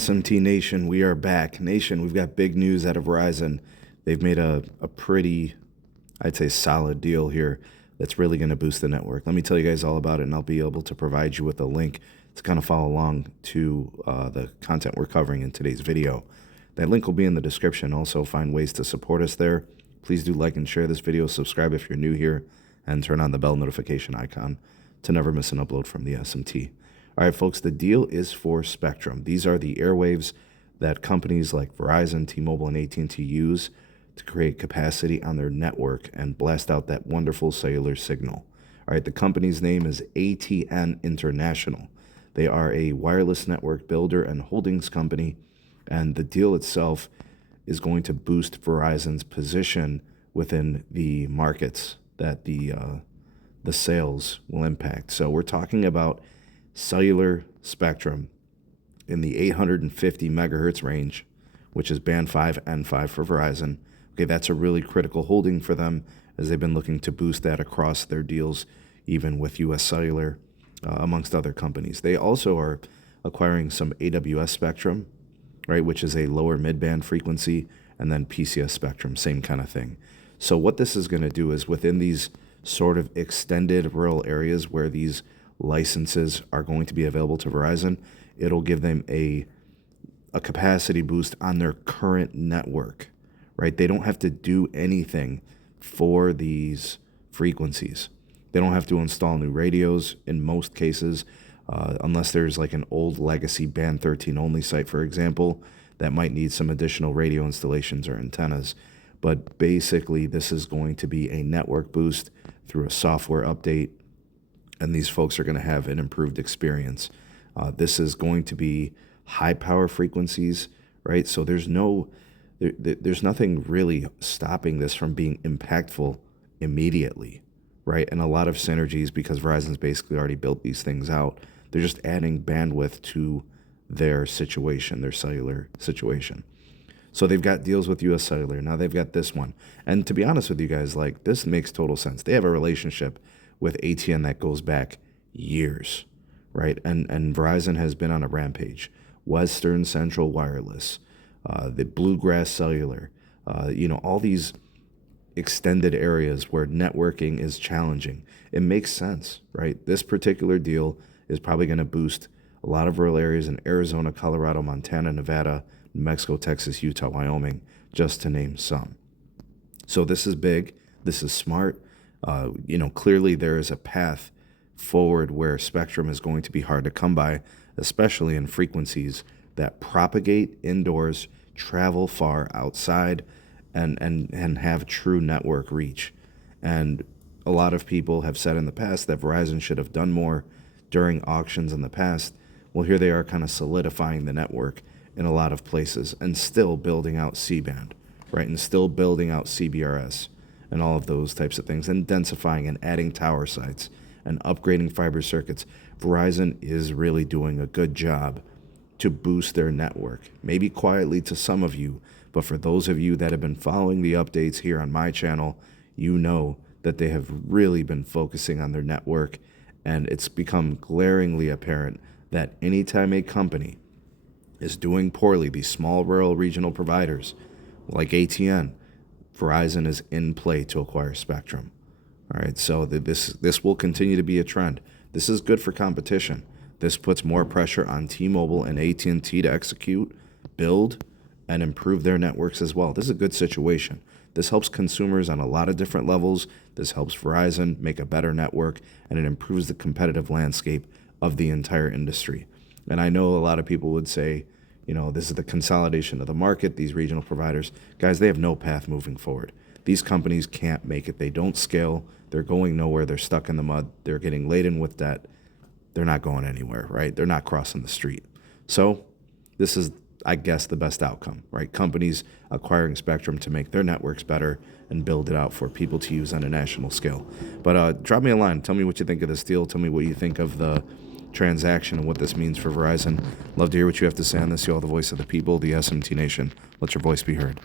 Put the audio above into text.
SMT Nation, we are back. Nation, we've got big news out of Verizon. They've made a pretty, I'd say, solid deal here that's really going to boost the network. Let me tell you guys all about it, and I'll be able to provide you with a link to kind of follow along to the content we're covering in today's video. That link will be in the description. Also, find ways to support us there. Please do like and share this video, subscribe if you're new here, and turn on the bell notification icon to never miss an upload from the SMT. All right, folks, the deal is for Spectrum. These are the airwaves that companies like Verizon, T-Mobile, and AT&T use to create capacity on their network and blast out that wonderful cellular signal. All right, the company's name is AT&T International. They are a wireless network builder and holdings company, and the deal itself is going to boost Verizon's position within the markets that the sales will impact. So we're talking about cellular spectrum in the 850 megahertz range, which is band 5 and 5 for Verizon. Okay, that's a really critical holding for them as they've been looking to boost that across their deals, even with US Cellular, amongst other companies. They also are acquiring some AWS spectrum, right, which is a lower mid-band frequency, and then PCS spectrum, same kind of thing. So what this is going to do is within these sort of extended rural areas where these licenses are going to be available to Verizon, it'll give them a capacity boost on their current network, right? They don't have to do anything for these frequencies. They don't have to install new radios in most cases, unless there's like an old legacy band 13 only site, for example, that might need some additional radio installations or antennas. But basically, this is going to be a network boost through a software update, and these folks are going to have an improved experience. This is going to be high power frequencies, right? So there's nothing really stopping this from being impactful immediately, right? And a lot of synergies because Verizon's basically already built these things out. They're just adding bandwidth to their situation, their cellular situation. So they've got deals with US Cellular. Now they've got this one. And to be honest with you guys, like, this makes total sense. They have a relationship with AT&T that goes back years, right? And Verizon has been on a rampage. Western Central Wireless, the Bluegrass Cellular, all these extended areas where networking is challenging. It makes sense, right? This particular deal is probably going to boost a lot of rural areas in Arizona, Colorado, Montana, Nevada, New Mexico, Texas, Utah, Wyoming, just to name some. So this is big. This is smart. Clearly there is a path forward where spectrum is going to be hard to come by, especially in frequencies that propagate indoors, travel far outside, and have true network reach. And a lot of people have said in the past that Verizon should have done more during auctions in the past. Well, here they are kind of solidifying the network in a lot of places and still building out C-band, right? And still building out CBRS and all of those types of things, and densifying and adding tower sites and upgrading fiber circuits. Verizon is really doing a good job to boost their network, maybe quietly to some of you, but for those of you that have been following the updates here on my channel, you know that they have really been focusing on their network, and it's become glaringly apparent that anytime a company is doing poorly, these small rural regional providers like AT&T, Verizon is in play to acquire spectrum. All right, so this will continue to be a trend. This is good for competition. This puts more pressure on T-Mobile and AT&T to execute, build, and improve their networks as well. This is a good situation. This helps consumers on a lot of different levels. This helps Verizon make a better network, and it improves the competitive landscape of the entire industry. And I know a lot of people would say, this is the consolidation of the market, these regional providers. Guys, they have no path moving forward. These companies can't make it. They don't scale. They're going nowhere. They're stuck in the mud. They're getting laden with debt. They're not going anywhere, right? They're not crossing the street. So this is, I guess, the best outcome, right? Companies acquiring spectrum to make their networks better and build it out for people to use on a national scale. But drop me a line. Tell me what you think of this deal. Tell me what you think of the transaction and what this means for Verizon. Love to hear what you have to say on this. You're all the voice of the people, the SMT Nation. Let your voice be heard.